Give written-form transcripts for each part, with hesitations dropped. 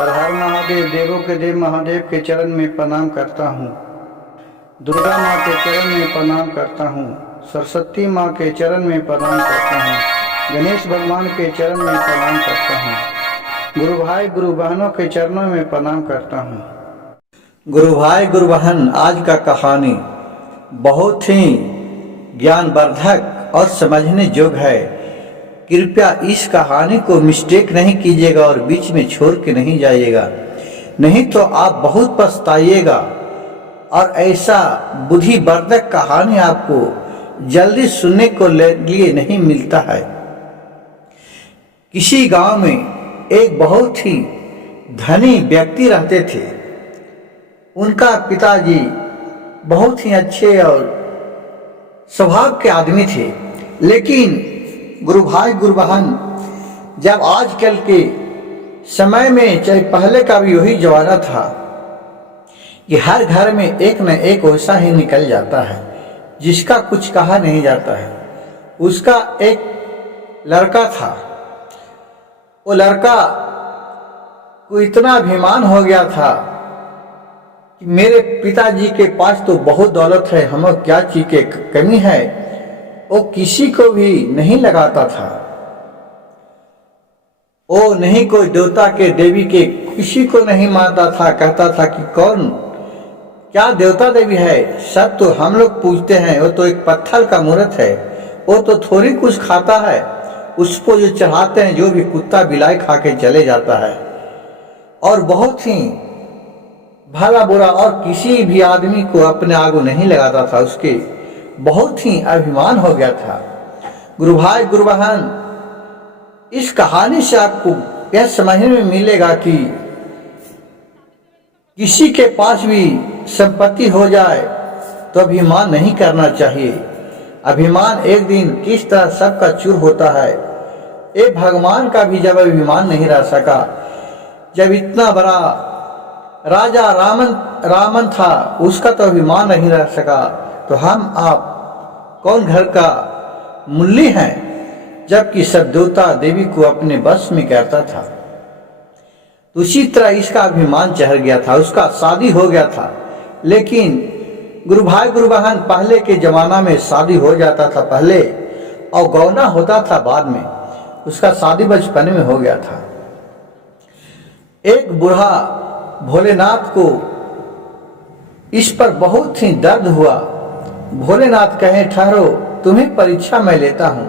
हर हर महादेव, देवों के देव महादेव के चरण में प्रणाम करता हूँ। दुर्गा माँ के चरण में प्रणाम करता हूँ। सरस्वती माँ के चरण में प्रणाम करता हूँ। गणेश भगवान के चरण में प्रणाम करता हूँ। गुरु भाई गुरु बहनों के चरणों में प्रणाम करता हूँ। गुरु भाई गुरु बहन, आज का कहानी बहुत ही ज्ञानवर्धक और समझने योग्य है। कृपया इस कहानी को मिस्टेक नहीं कीजिएगा और बीच में छोड़ के नहीं जाइएगा, नहीं तो आप बहुत पछताइएगा। और ऐसा बुद्धिवर्धक कहानी आपको जल्दी सुनने को लिए नहीं मिलता है। किसी गांव में एक बहुत ही धनी व्यक्ति रहते थे। उनका पिताजी बहुत ही अच्छे और स्वभाव के आदमी थे, लेकिन गुरु भाई गुरु बहन, जब आजकल के समय में, चाहे पहले का भी वही जमाना था कि हर घर में एक न एक वैसा ही निकल जाता है जिसका कुछ कहा नहीं जाता है। उसका एक लड़का था। वो लड़का को इतना अभिमान हो गया था कि मेरे पिताजी के पास तो बहुत दौलत है, हमें क्या चीज की कमी है। वो किसी को भी नहीं लगाता था। वो नहीं कोई देवता के देवी के किसी को नहीं मानता था। कहता था कि कौन क्या देवता देवी है, सब तो हम लोग पूजते हैं, वो तो एक पत्थर का मूर्त है, वो तो थोड़ी कुछ खाता है, उसको जो चढ़ाते हैं जो भी कुत्ता बिलाई खा के चले जाता है। और बहुत ही भला बुरा और किसी भी आदमी को अपने आगू नहीं लगाता था। उसके बहुत ही अभिमान हो गया था। गुरु भाई गुरु बहन, इस कहानी से आपको यह समझने में मिलेगा कि किसी के पास भी संपत्ति हो जाए तो अभिमान नहीं करना चाहिए। अभिमान एक दिन किस तरह सबका चूर होता है। एक भगवान का भी जब अभिमान नहीं रह सका, जब इतना बड़ा राजा रामन था, उसका तो अभिमान नहीं रह सका, तो हम आप कौन घर का मूल्य हैं, जबकि सब देवता देवी को अपने बस में करता था। तो उसी तरह इसका अभिमान चढ़ गया था। उसका शादी हो गया था, लेकिन गुरु भाई गुरु बहन, पहले के जमाना में शादी हो जाता था पहले और गौना होता था बाद में। उसका शादी बचपन में हो गया था। एक बूढ़ा भोलेनाथ को इस पर बहुत ही दर्द हुआ। भोलेनाथ कहे, ठहरो, तुम्हें परीक्षा मैं लेता हूं।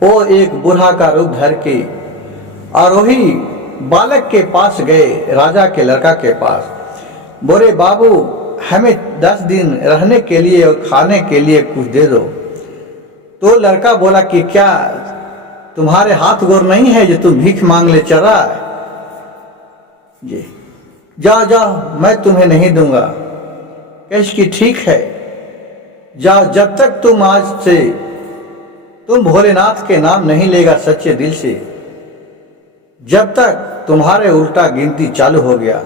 वो एक बूढ़ा का रूप धर के और वही बालक के पास गए, राजा के लड़का के पास। बोले, बाबू, हमें 10 दिन रहने के लिए और खाने के लिए कुछ दे दो। तो लड़का बोला कि क्या तुम्हारे हाथ गोर नहीं है जो तुम भीख मांग ले चला है? जी, जाओ जाओ, मैं तुम्हें नहीं दूंगा। कैसे कि ठीक है, जाओ, जब तक तुम आज से तुम भोलेनाथ के नाम नहीं लेगा सच्चे दिल से, जब तक तुम्हारे उल्टा गिनती चालू हो गया।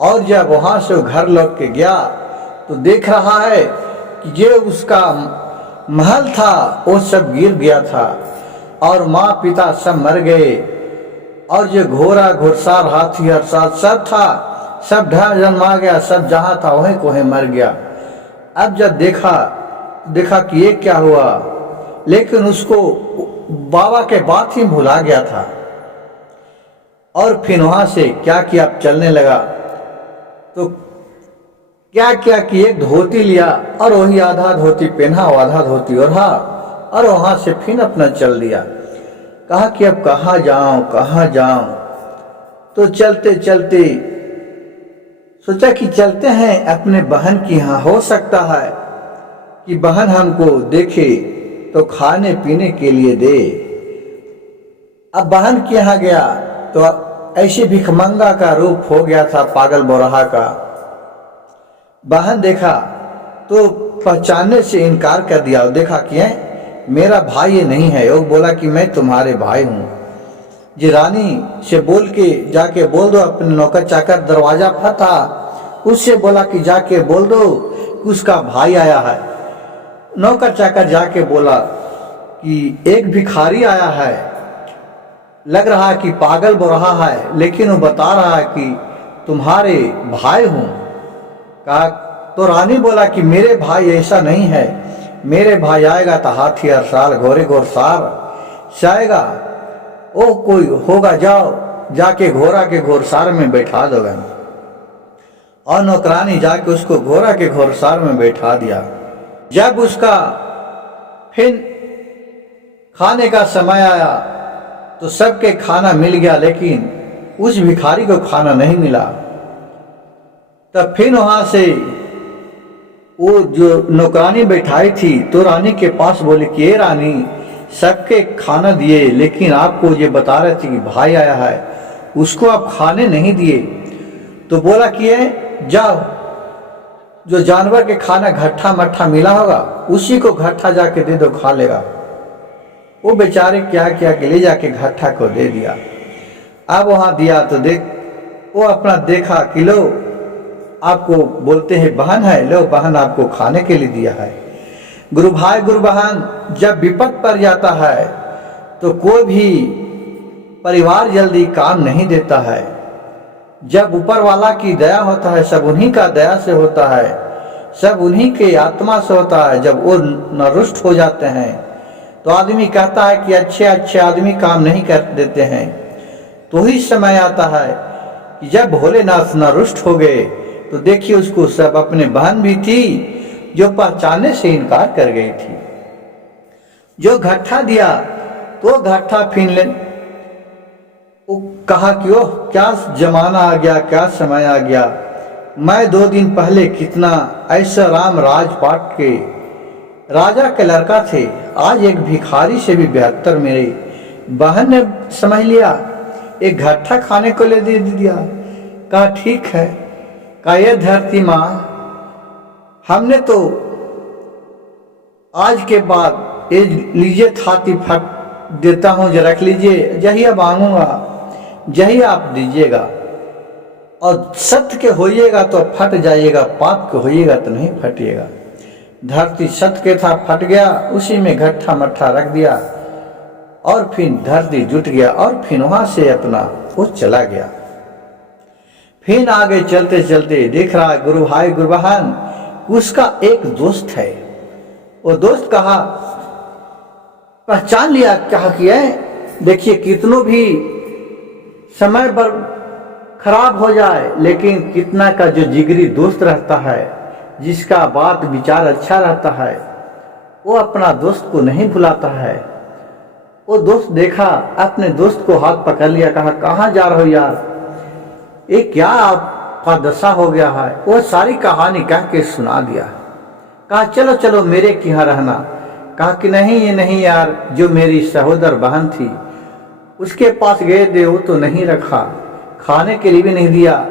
और जब वहां से घर लौट के गया तो देख रहा है कि ये उसका महल था वो सब गिर गया था और माँ पिता सब मर गए और जो घोड़ा घुड़सवार हाथी हरसाल सब था, सब ढह जन्मा गया, सब जहां था वहीं को मर गया। अब जब देखा कि ये क्या हुआ, लेकिन उसको बाबा के बात ही भुला गया था। और फिर वहां से क्या किया, चलने लगा तो क्या किया कि एक धोती लिया और वही आधा धोती पहना, आधा धोती ओढ़ा और वहां से फिर अपना चल दिया। कहा कि अब कहाँ जाऊं। तो चलते चलते सोचा कि चलते हैं अपने बहन की यहाँ, हो सकता है कि बहन हमको देखे तो खाने पीने के लिए दे। अब बहन के यहाँ गया तो ऐसे भिखमंगा का रूप हो गया था, पागल बोरहा का। बहन देखा तो पहचानने से इनकार कर दिया। देखा कि मेरा भाई ये नहीं है। वो बोला कि मैं तुम्हारे भाई हूँ। जी, रानी से बोल के जाके बोल दो, अपने नौकर चाकर दरवाजा फटा, उससे बोला कि जाके बोल दो कि उसका भाई आया है। नौकर चाकर जाके बोला कि एक भिखारी आया है लग रहा है कि पागल बोल रहा है, लेकिन वो बता रहा है कि तुम्हारे भाई हूँ। कहा तो रानी बोला कि मेरे भाई ऐसा नहीं है, मेरे भाई आएगा तो हाथी अरसाल घोड़े घोड़सार जाएगा, ओ कोई होगा, जाओ जाके घोड़ा के घोड़सार में बैठा दोगे। और नौकरानी जाके उसको घोड़ा के घोड़सार में बैठा दिया। जब उसका फिर खाने का समय आया तो सबके खाना मिल गया, लेकिन उस भिखारी को खाना नहीं मिला। तब फिर वहां से वो जो नौकरानी बैठाई थी तो रानी के पास बोले कि ये रानी, सबके खाना दिए, लेकिन आपको ये बता रहे थे कि भाई आया है, उसको आप खाने नहीं दिए। तो बोला कि ये जाओ, जो जानवर के खाना घट्ठा मट्ठा मिला होगा उसी को घट्ठा जाके दे दो, खा लेगा। वो बेचारे क्या क्या के ले जाके घट्ठा को दे दिया। अब वहां दिया तो देख, वो अपना देखा कि लो, आपको बोलते हैं बहन है, लो बहन आपको खाने के लिए दिया है। गुरु भाई गुरु बहन, जब विपद पड़ जाता है तो कोई भी परिवार जल्दी काम नहीं देता है। जब ऊपर वाला की दया होता है, सब उन्हीं का दया से होता है, सब उन्हीं के आत्मा से होता है। जब वो न रुष्ट हो जाते हैं तो आदमी कहता है कि अच्छे अच्छे आदमी काम नहीं कर देते हैं। तो ही समय आता है कि जब भोलेनाथ न रुष्ट हो गए तो देखिए उसको सब, अपने बहन भी थी जो पहचानने से इनकार कर गई थी। जो घट्ठा दिया तो घट्ठा फिर ले, वो कहा कि ओह क्या जमाना आ गया, क्या समय आ गया। मैं 2 दिन पहले कितना ऐसा राम राजपाट के राजा के लड़का थे, आज एक भिखारी से भी बेहतर मेरे बहन ने समझ लिया, एक घट्ठा खाने को ले दे दिया। कहा ठीक है। कहा ये धरती माँ, हमने तो आज के बाद ये लीजिए थाती फट देता हूँ, जो रख लीजिए, जही मांगूंगा जही आप दीजिएगा, और सत्य के होइएगा तो फट जाइएगा, पाप के होइएगा तो नहीं फटिएगा। धरती सत्य के था, फट गया, उसी में घट्ठा मट्ठा रख दिया और फिर धरती जुट गया और फिर वहां से अपना वो चला गया। फिर आगे चलते चलते देख रहा है गुरु भाई गुरु बहन, उसका एक दोस्त है। वो दोस्त कहा, पहचान लिया, क्या किया है, देखिए कितनों भी समय पर खराब हो जाए, लेकिन कितना का जो जिगरी दोस्त रहता है, जिसका बात विचार अच्छा रहता है, वो अपना दोस्त को नहीं भुलाता है। वो दोस्त देखा, अपने दोस्त को हाथ पकड़ लिया, कहा कहाँ जा रहे हो यार, ये क्या आपका दशा हो गया है। वो सारी कहानी कह के सुना दिया। कहा चलो चलो मेरे के यहाँ रहना। कहा कि नहीं, ये नहीं यार, जो मेरी सहोदर बहन थी उसके पास गए थे, वो तो नहीं रखा, खाने के लिए भी नहीं दिया,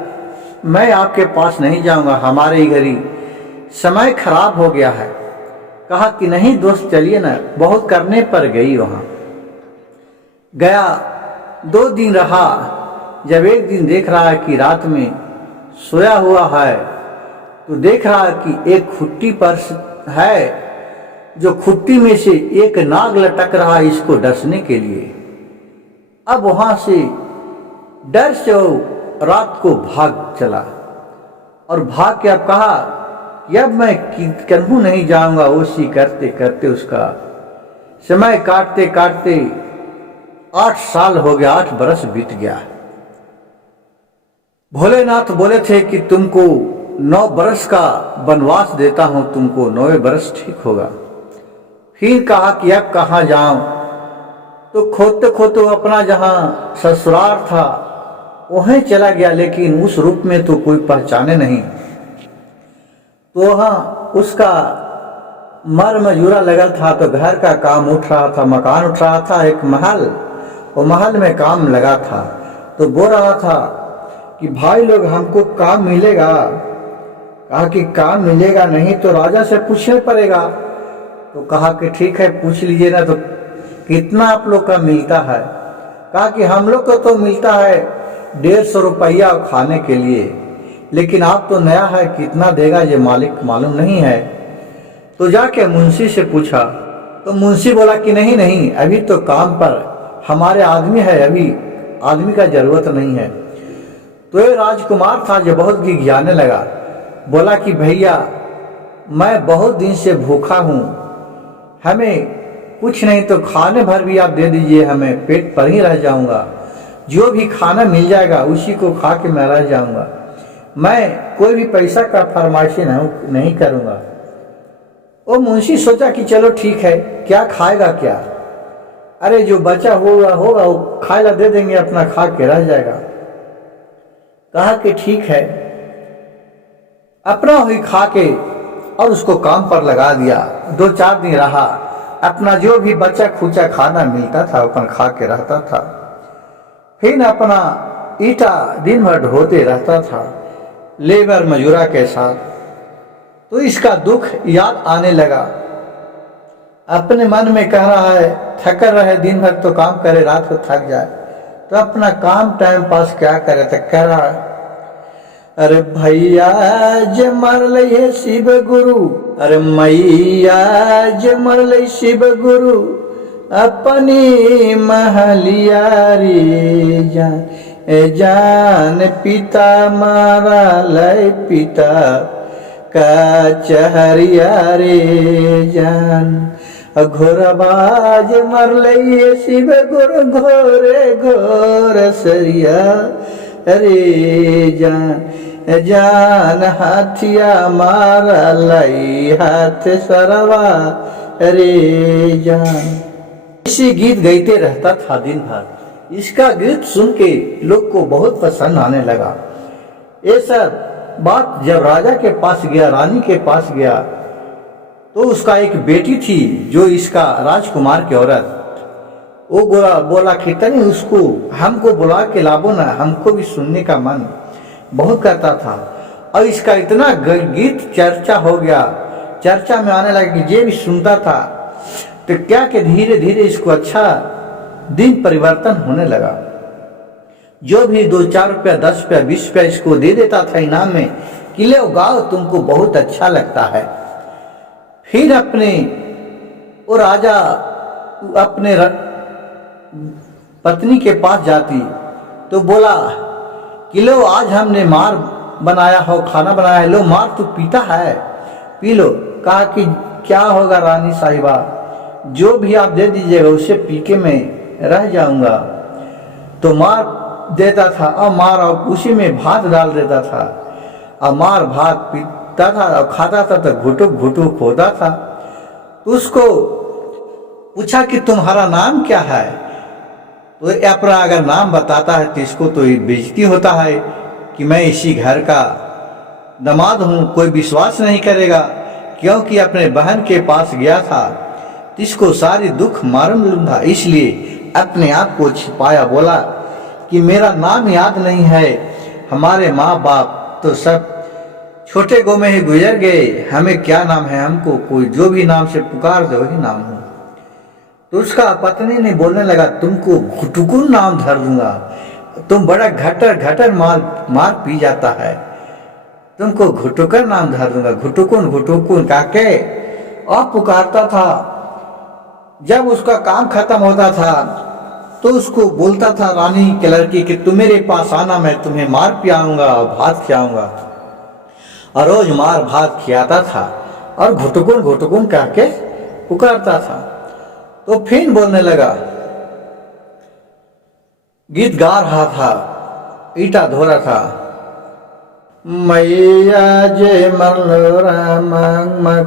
मैं आपके पास नहीं जाऊंगा, हमारे ही घरी समय खराब हो गया है। कहा कि नहीं दोस्त चलिए ना, बहुत करने पर गई। वहां गया, 2 दिन रहा। जब एक दिन देख रहा है कि रात में सोया हुआ है, तो देख रहा है कि एक खुट्टी पर है, जो खुट्टी में से एक नाग लटक रहा है इसको डसने के लिए। अब वहां से डर से वो रात को भाग चला, और भाग के अब कहा कि अब मैं कहीं नहीं जाऊंगा। उसी करते करते उसका समय काटते काटते 8 साल हो गया, 8 बरस बीत गया। भोलेनाथ बोले थे कि तुमको 9 बरस का वनवास देता हूं, तुमको 9वें बरस ठीक होगा। फिर कहा कि अब कहाँ जाऊं, तो खोदते खोदते अपना जहां ससुराल था वहीं चला गया, लेकिन उस रूप में तो कोई पहचाने नहीं। तो वहां उसका मर मजूरा लगा था, तो घर का काम उठ रहा था, मकान उठ रहा था, एक महल, वो महल में काम लगा था। तो बोल रहा था कि भाई लोग हमको काम मिलेगा। कहा कि काम मिलेगा नहीं तो राजा से पूछना पड़ेगा। तो कहा कि ठीक है पूछ लीजिए ना, तो कितना आप लोग का मिलता है। कहा कि हम लोग को तो मिलता है 150 रुपया खाने के लिए, लेकिन आप तो नया है, कितना देगा ये मालिक मालूम नहीं है। तो जाके मुंशी से पूछा, तो मुंशी बोला कि नहीं नहीं, अभी तो काम पर हमारे आदमी है, अभी आदमी का जरूरत नहीं है। तो ये राजकुमार था जो बहुत गिड़गिड़ाने लगा, बोला कि भैया मैं बहुत दिन से भूखा हूँ, हमें कुछ नहीं तो खाने भर भी आप दे दीजिए, हमें पेट पर ही रह जाऊंगा, जो भी खाना मिल जाएगा उसी को खा के मैं रह जाऊंगा, मैं कोई भी पैसा का फरमाइश नहीं करूंगा। वो मुंशी सोचा कि चलो ठीक है, क्या खाएगा क्या, अरे जो बचा होगा वो खाएगा दे देंगे, अपना खा के रह जाएगा। कहा कि ठीक है, अपना ही खा के और उसको काम पर लगा दिया। 2-4 दिन रहा, अपना जो भी बचा खुचा खाना मिलता था अपन खा के रहता था। फिर अपना ईटा दिन भर ढोते रहता था लेबर मजूरा के साथ। तो इसका दुख याद आने लगा, अपने मन में कह रहा है थकर रहे दिन भर तो काम करे, रात को थक जाए तो अपना काम टाइम पास क्या करे, तो कह रहा है अरे भैया जे मरले हे शिव गुरु, अरे मैया जे मरले शिव गुरु, अपनी महलिया रे जान पिता मारा लय पिता का चहरिया रे जान, घोरबाज मरले शिव गुरु घोरे घोर सरिया रे जान हाथिया मारा लई हाथ सरवा रे जान। इसी गीत गाते रहता था दिन भर। इसका गीत सुन के लोग को बहुत पसंद आने लगा। ये सब बात जब राजा के पास गया, रानी के पास गया, तो उसका एक बेटी थी जो इसका राजकुमार की औरत, वो बोला खितनी उसको हमको बुला के लाबो ना, हमको भी सुनने का मन बहुत करता था। और इसका इतना गीत चर्चा हो गया, चर्चा में आने लगा कि ये भी सुनता था। तो क्या कि धीरे धीरे इसको अच्छा दिन परिवर्तन होने लगा। जो भी 2-4 रुपया 10 रुपया 20 रुपया इसको दे देता था इनाम में कि ले गाओ, तुमको बहुत अच्छा लगता है। फिर अपने वो राजा अपने पत्नी के पास जाती तो बोला कि लो आज हमने मार बनाया हो, खाना बनाया है, लो मार तो पीता है, पी लो। कहा कि क्या होगा रानी साहिबा, जो भी आप दे दीजिएगा उसे पी के मैं रह जाऊंगा। तो मार देता था और मार और उसी में भात डाल देता था और मार भात पीता था और खाता था तो घुटुक घुटुक होता था। तो उसको पूछा कि तुम्हारा नाम क्या है, तो अपना अगर नाम बताता है तो इसको तो बेइज्जती होता है कि मैं इसी घर का दामाद हूँ, कोई विश्वास नहीं करेगा, क्योंकि अपने बहन के पास गया था तो इसको सारी दुख मालूम लूंगा, इसलिए अपने आप को छिपाया। बोला कि मेरा नाम याद नहीं है, हमारे माँ बाप तो सब छोटे गो में ही गुजर गए, हमें क्या नाम है, हमको कोई जो भी नाम से पुकार दो वही नाम हो। तो उसका पत्नी ने बोलने लगा तुमको घुटुकुन नाम धर दूंगा, तुम बड़ा घटर घटर मार पी जाता है, तुमको घुटुकर नाम धर दूंगा, घुटुकुन घुटुकुन काके और पुकारता था। जब उसका काम खत्म होता था तो उसको बोलता था रानी के लड़की कि तुम मेरे पास आना, मैं तुम्हें मार पियाऊंगा और भात खिलाऊंगा। और रोज मार भात खिलाता था और घुटुकुन घुटुकुन कह के पुकारता था। तो फिर बोलने लगा, गीत गा रहा था, ईटा धो रहा था, मैया जे मरलो राम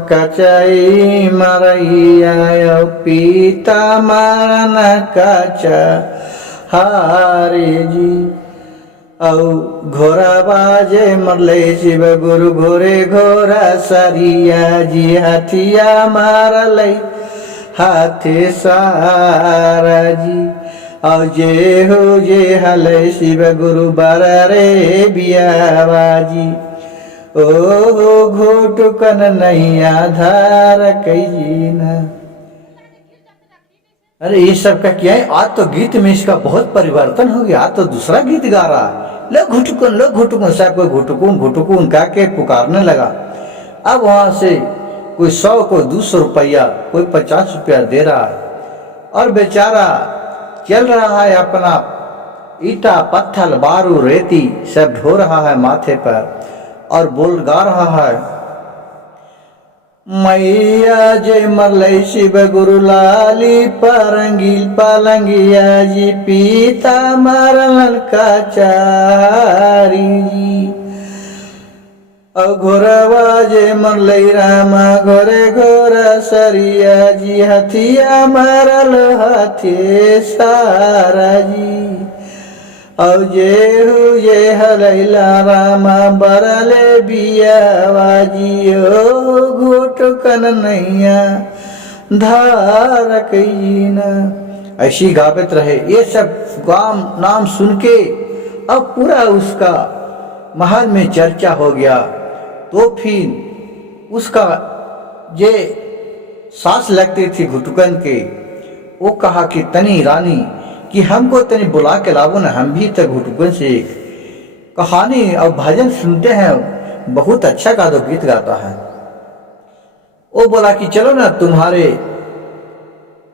कचाई मरैया पीता मारन कचा हारे जी, औ घोरा बाजे मरले शिव गुरु घोरे घोरा सरिया जी, हाथिया मारले हाथे सारा जी, और जे हो जे हले शिव गुरु बरे बियावाजी, ओ घोटुकन नहीं आधार कईना। अरे ये सब का क्या है, आज तो गीत में इसका बहुत परिवर्तन हो गया, आज तो दूसरा गीत गा रहा है, लो घुटुकुन सब कोई घुटुकुन घुटुकुन कह के पुकारने लगा। अब वहां से कोई 100 कोई 200 रुपया कोई 50 रुपया दे रहा है, और बेचारा चल रहा है अपना ईटा पत्थर बारू रेती सब ढो रहा है माथे पर और बोल गा रहा है, मैया जे मरलई शिव गुरु लाली परंगील पलंगिया जी पीता मरलन का चारी जी। घोरवा जे मरलई रामा घोरे घोरा सरिया जी हथिया मरल हथे सारा जी। औ जे हलैला रामा बरले बियावा जी ओ घोट कन नैया धारक न। ऐसी गावित रहे। ये सब गाम नाम सुन के अब पूरा उसका महल में चर्चा हो गया। तो फिर उसका जे सांस लगती थी घुटुकन के, वो कहा कि तनी रानी कि हमको तनी बुला के लावो ना, हम भी तक घुटुकन से एक कहानी और भजन सुनते हैं, बहुत अच्छा गा दो गीत गाता है। वो बोला कि चलो ना, तुम्हारे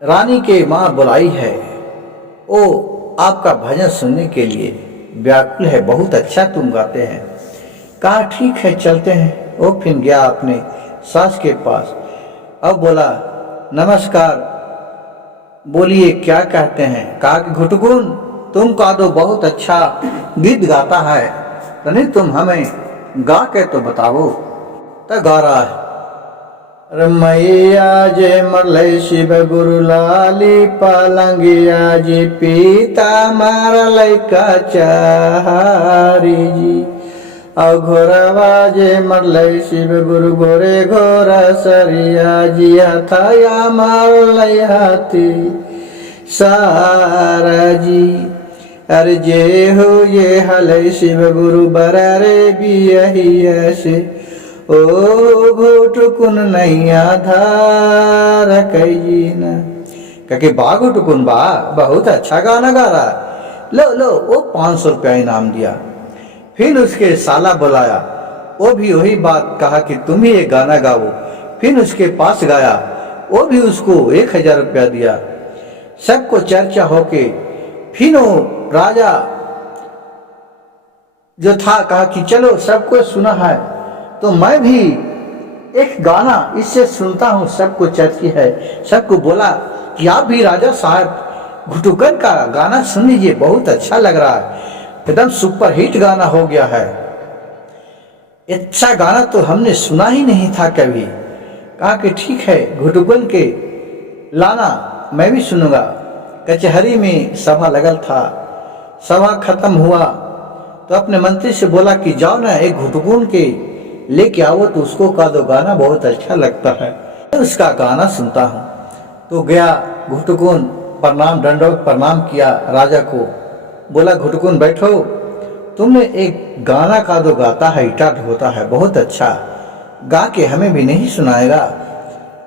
रानी के माँ बुलाई है, वो आपका भजन सुनने के लिए व्याकुल है, बहुत अच्छा तुम गाते हैं। कहा ठीक है चलते हैं। वो फिर गया अपने सास के पास। अब बोला नमस्कार, बोलिए क्या कहते हैं। कहा कि घुटकुन तुम का दो बहुत अच्छा गीत गाता है, तो नहीं तुम हमें गा के तो बताओ। तो गा रहा है, मैया जे मरलई शिव गुरु लाली पलंगिया जी पीता मारलई का चारी जी। और घोरवा जे मरलई शिव गुरु घोरे घोरा सरिया जी हथाया मारलई हाथी सारा जी। अरे जे हो ये हलई शिव गुरु बरारे बियहिया से ओ घोटकुन नैया धार कई न। कहे बा घोटकुन बा, बहुत अच्छा गाना गा रहा है, लो लो। वो 500 रुपया इनाम दिया। फिर उसके साला बुलाया, वो भी वही बात कहा कि तुम ही एक गाना गाओ। फिर उसके पास गाया, वो भी उसको 1000 रुपया दिया। सबको चर्चा होके फिर वो राजा जो था कहा कि चलो सबको सुना है तो मैं भी एक गाना इससे सुनता हूँ, सबको चर्चा है। सबको बोला कि आप भी राजा साहब घुटुकन का गाना सुन लीजिए, बहुत अच्छा लग रहा है, एकदम सुपर हिट गाना हो गया है। अच्छा गाना तो हमने सुना ही नहीं था कभी। कहा कि ठीक है घुटुकन के लाना, मैं भी सुनूंगा। कचहरी में सभा लगल था, सभा खत्म हुआ तो अपने मंत्री से बोला कि जाओ ना एक घुटुकन के लेके आओ, तो उसको कहा दो गाना बहुत अच्छा लगता है, उसका गाना सुनता हूँ। तो गया घुटुकन, प्रणाम दंडवत प्रणाम किया राजा को। बोला घुटकुन बैठो, तुमने एक गाना का दो गाता है, ईटा ढोता है, बहुत अच्छा, गा के हमें भी नहीं सुनाएगा।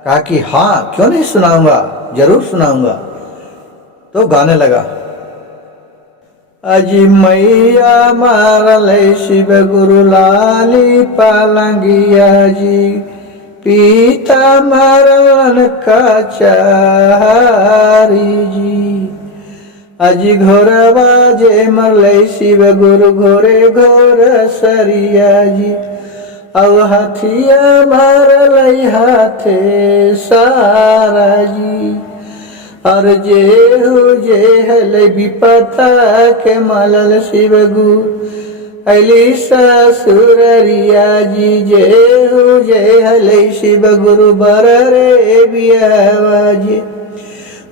कहा कि हाँ क्यों नहीं सुनाऊंगा, जरूर सुनाऊंगा। तो गाने लगा, अजी मैया मारलई शिव गुरु लाली पलंगिया जी पीता मारलन का चारी जी। अजी घोरवा जे मरलई शिव गुरु घोरे घोर सरिया जी अब हथिया मारलई हाथे सारा जी। और जे हले विपता के मलल शिव गुरु अली ससुररिया जी। जे हले शिव गुरु बर रे बियावा जी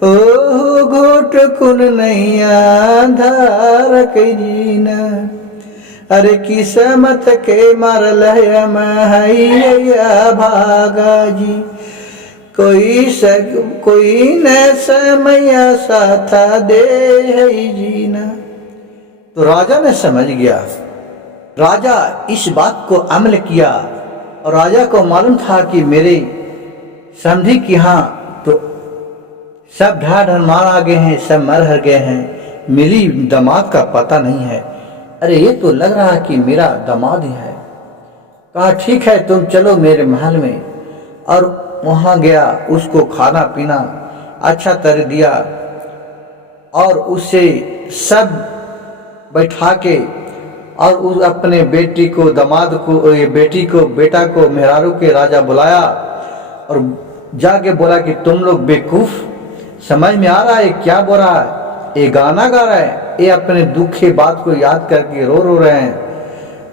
ओ घोट कुन नैया धारक जीना। अरे किस्मत के मारल मैया भागा जी कोई न समया साथा दे जीना। तो राजा ने समझ गया, राजा इस बात को अमल किया और राजा को मालूम था कि मेरे समझी कि हाँ तो सब ढाढ़ मार आ गए हैं, सब मर हर गए हैं, मेरी दामाद का पता नहीं है। अरे ये तो लग रहा है कि मेरा दामाद ही है। कहा ठीक है तुम चलो मेरे महल में। और वहाँ गया, उसको खाना पीना अच्छा तरह दिया और उसे सब बैठा के और उस अपने बेटी को दामाद को ये बेटी को बेटा को मेहरारू के राजा बुलाया और जाके बोला कि तुम लोग बेवकूफ, समझ में आ रहा है क्या बोल रहा है, ये गाना गा रहा है, ये अपने दुख की बात को याद करके रो रहे हैं।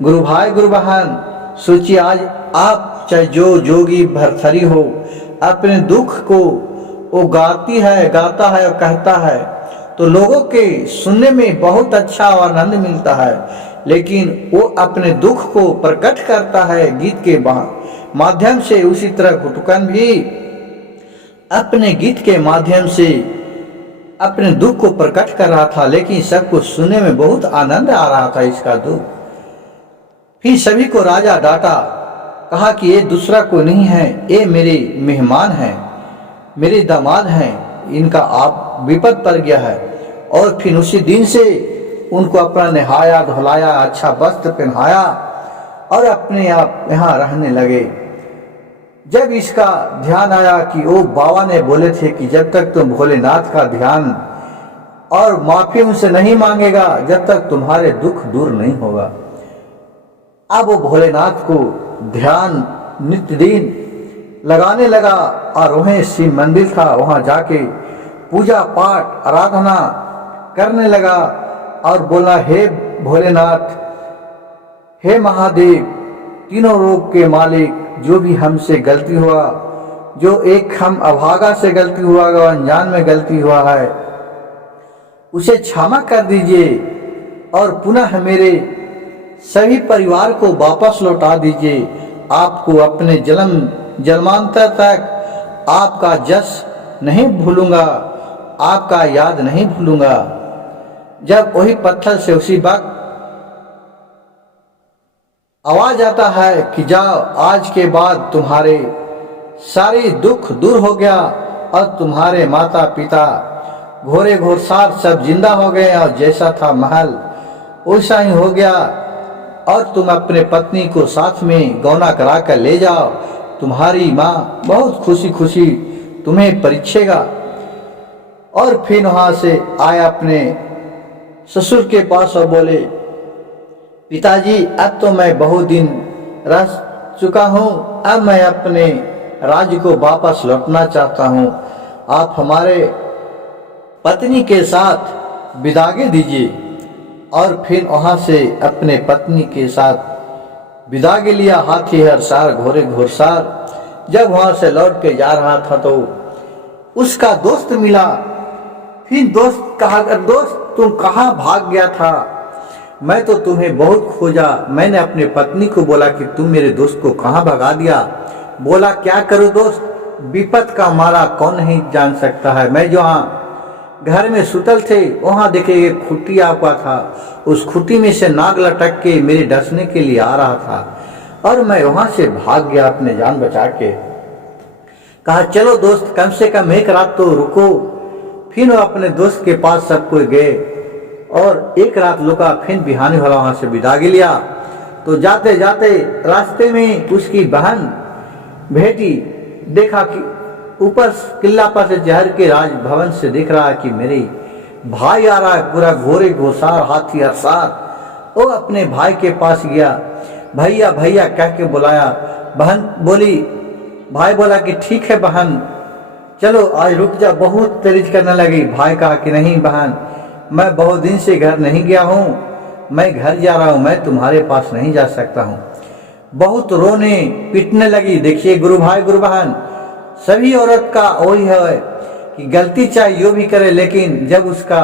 गुरु भाई गुरु बहन सोचिए, आज आप चाहे जो जोगी भरथरी हो, अपने दुख को वो गाता है और कहता है तो लोगों के सुनने में बहुत अच्छा और आनंद मिलता है, लेकिन वो अपने दुख को प्रकट करता है गीत के माध्यम से। उसी तरह घुटुकन भी अपने गीत के माध्यम से अपने दुख को प्रकट कर रहा था, लेकिन सबको सुनने में बहुत आनंद आ रहा था इसका दुख। फिर सभी को राजा डांटा, कहा कि ये दूसरा कोई नहीं है, ये मेरे मेहमान हैं, मेरे दामाद हैं, इनका आप विपद पड़ गया है। और फिर उसी दिन से उनको अपना नहाया धुलाया, अच्छा वस्त्र पहनाया और अपने आप यहाँ रहने लगे। जब इसका ध्यान आया कि वो बाबा ने बोले थे कि जब तक तुम भोलेनाथ का ध्यान और माफी उनसे नहीं मांगेगा, जब तक तुम्हारे दुख दूर नहीं होगा। अब वो भोलेनाथ को ध्यान नित्य दिन लगाने लगा और वहीं शिव मंदिर था, वहां जाके पूजा पाठ आराधना करने लगा और बोला, हे भोलेनाथ, हे महादेव, तीनों लोक के मालिक, जो भी हमसे गलती हुआ, जो एक हम अभागा से गलती हुआ, अनजान में गलती हुआ है, उसे क्षमा कर दीजिए और पुनः मेरे सभी परिवार को वापस लौटा दीजिए। आपको अपने जन्मांतर तक आपका जस नहीं भूलूंगा, आपका याद नहीं भूलूंगा। जब वही पत्थर से उसी वक्त आवाज आता है कि जाओ, आज के बाद तुम्हारे सारे दुख दूर हो गया और तुम्हारे माता पिता घोड़े घोड़सार सब जिंदा हो गए और जैसा था महल वैसा ही हो गया, और तुम अपने पत्नी को साथ में गौना करा कर ले जाओ, तुम्हारी माँ बहुत खुशी खुशी तुम्हें परीक्षेगा। और फिर वहां से आया अपने ससुर के पास और बोले, पिताजी, अब तो मैं बहुत दिन रह चुका हूँ, अब मैं अपने राज्य को वापस लौटना चाहता हूँ, आप हमारे पत्नी के साथ विदागी दीजिए। और फिर वहां से अपने पत्नी के साथ विदागी लिया, हाथी हरसार घोड़े घोड़सार। जब वहां से लौट के जा रहा था तो उसका दोस्त मिला। फिर दोस्त कहा, दोस्त तुम कहाँ भाग गया था, मैं तो तुम्हें बहुत खोजा। मैंने अपने पत्नी को बोला कि तुम मेरे दोस्त को कहाँ भगा दिया। बोला, क्या करूं दोस्त, विपत का मारा कौन नहीं जान सकता है। मैं जहाँ घर में सुतल थे वहां देखे एक खुट्टी आपका था, उस खुट्टी में से नाग लटक के मेरे डसने के लिए आ रहा था और मैं वहां से भाग गया अपने जान बचा के। कहा, चलो दोस्त, कम से कम एक रात तो रुको। फिर वो अपने दोस्त के पास सब कोई गए और एक रात लुका। फिर बिहानी वाला वहां से विदागी लिया। तो जाते जाते रास्ते में उसकी बहन भेटी, देखा कि ऊपर किला पर से जहर के राज भवन से दिख रहा है कि मेरे भाई आ रहा है, पूरा घोड़े घोड़सार हाथी हरसार। वो अपने भाई के पास गया, भैया भैया कह के बुलाया। बहन बोली, भाई बोला कि ठीक है बहन, चलो आज रुक जा, बहुत तेज करने लगी। भाई कहा कि नहीं बहन, मैं बहुत दिन से घर नहीं गया हूँ, मैं घर जा रहा हूँ, मैं तुम्हारे पास नहीं जा सकता हूँ। बहुत रोने पीटने लगी। देखिए गुरु भाई गुरु बहन, सभी औरत का वही है कि गलती चाहे जो भी करे, लेकिन जब उसका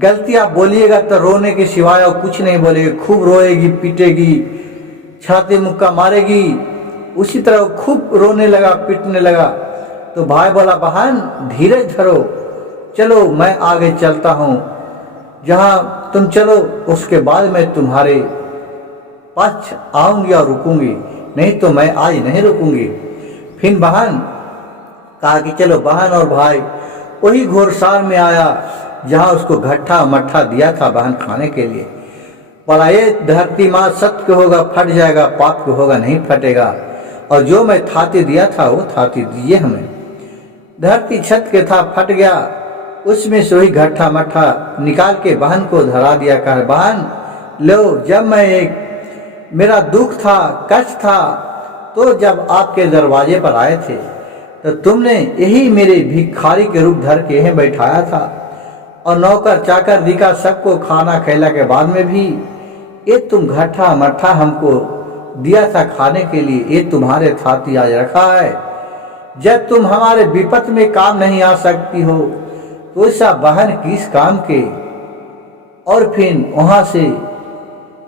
गलती आप बोलिएगा तो रोने के सिवाय और कुछ नहीं बोलेगी। खूब रोएगी, पीटेगी, छाती मुक्का मारेगी। उसी तरह खूब रोने लगा, पीटने लगा। तो भाई बोला, बहन धीरज धरो, चलो मैं आगे चलता हूँ, जहाँ तुम चलो उसके बाद मैं तुम्हारे पास आऊंगी और रुकूंगी, नहीं तो मैं आज नहीं रुकूंगी। फिर बहन कहा कि चलो। बहन और भाई वही घोड़सार में आया जहाँ उसको घट्ठा मट्ठा दिया था बहन खाने के लिए। बोला, ये धरती माँ सत्य होगा फट जाएगा, पाप को होगा नहीं फटेगा, और जो मैं थाती दिया था वो थाती दीजिए हमें। धरती छत के था, फट गया। उसमें से वही घट्ठा मट्ठा निकाल के बहन को धरा दिया, कर बहन लो, जब मैं मेरा दुख था, कष्ट था, तो जब आपके दरवाजे पर आए थे तो तुमने यही मेरे भिखारी के रूप धर के यहीं बैठाया था, और नौकर चाकर दिखा सबको खाना खिला के बाद में भी ये तुम घट्ठा मट्ठा हमको दिया था खाने के लिए, ये तुम्हारे थाती आज रखा है। जब तुम हमारे विपत में काम नहीं आ सकती हो तो ऐसा बहन किस काम के। और फिर वहां से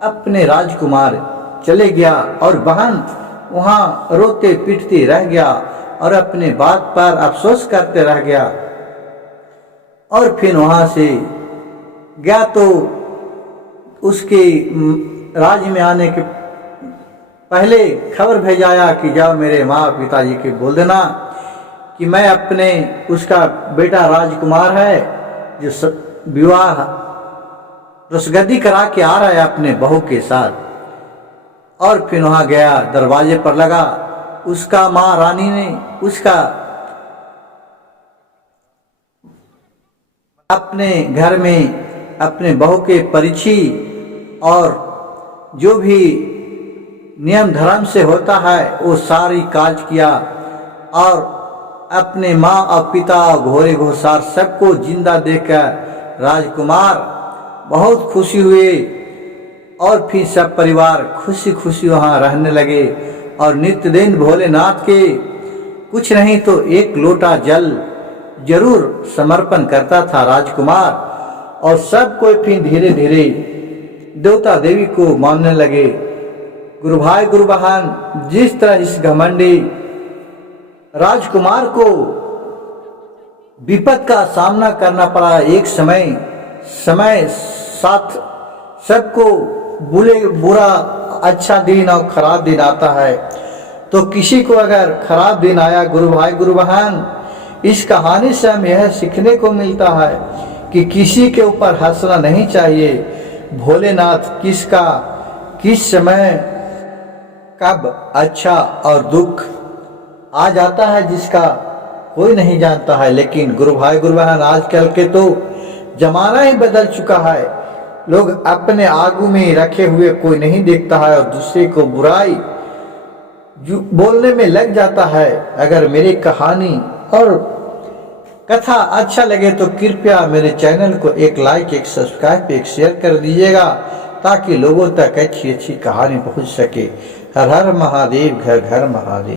अपने राजकुमार चले गया और बहन वहां रोते पीटते रह गया और अपने बात पर अफसोस करते रह गया। और फिर वहां से गया तो उसके राज्य में आने के पहले खबर भेजाया कि जाओ मेरे माँ पिताजी के बोल देना कि मैं अपने, उसका बेटा राजकुमार है जो विवाह रसगद्दी करा के आ रहा है अपने बहू के साथ। और फिर वहां गया, दरवाजे पर लगा, उसका माँ रानी ने उसका अपने घर में अपने बहू के परिचय और जो भी नियम धर्म से होता है वो सारी काज किया, और अपने माँ और पिता और घोड़े घोड़सार सबको जिंदा देखकर राजकुमार बहुत खुशी हुए। और फिर सब परिवार खुशी खुशी वहाँ रहने लगे और नित्य दिन भोलेनाथ के कुछ नहीं तो एक लोटा जल जरूर समर्पण करता था राजकुमार। और सब कोई फिर धीरे धीरे देवता देवी को मानने लगे। गुरु भाई गुरु बहन, जिस तरह इस घमंडी राजकुमार को विपत का सामना करना पड़ा, एक समय साथ सबको बुरा अच्छा दिन और खराब दिन आता है, तो किसी को अगर खराब दिन आया, गुरु भाई गुरु बहन, इस कहानी से हमें यह सीखने को मिलता है कि किसी के ऊपर हंसना नहीं चाहिए। भोलेनाथ किस समय कब अच्छा और दुख आ जाता है जिसका कोई नहीं जानता है। लेकिन गुरु भाई गुरु बहन, आजकल के तो जमाना ही बदल चुका है। लोग अपने आगू में रखे हुए कोई नहीं देखता है और दूसरे को बुराई बोलने में लग जाता है। अगर मेरी कहानी और कथा अच्छा लगे तो कृपया मेरे चैनल को एक लाइक, एक सब्सक्राइब, एक शेयर कर दीजिएगा ताकि लोगों तक अच्छी अच्छी कहानी पहुंच सके। हर हर महादेव, घर घर महादेव।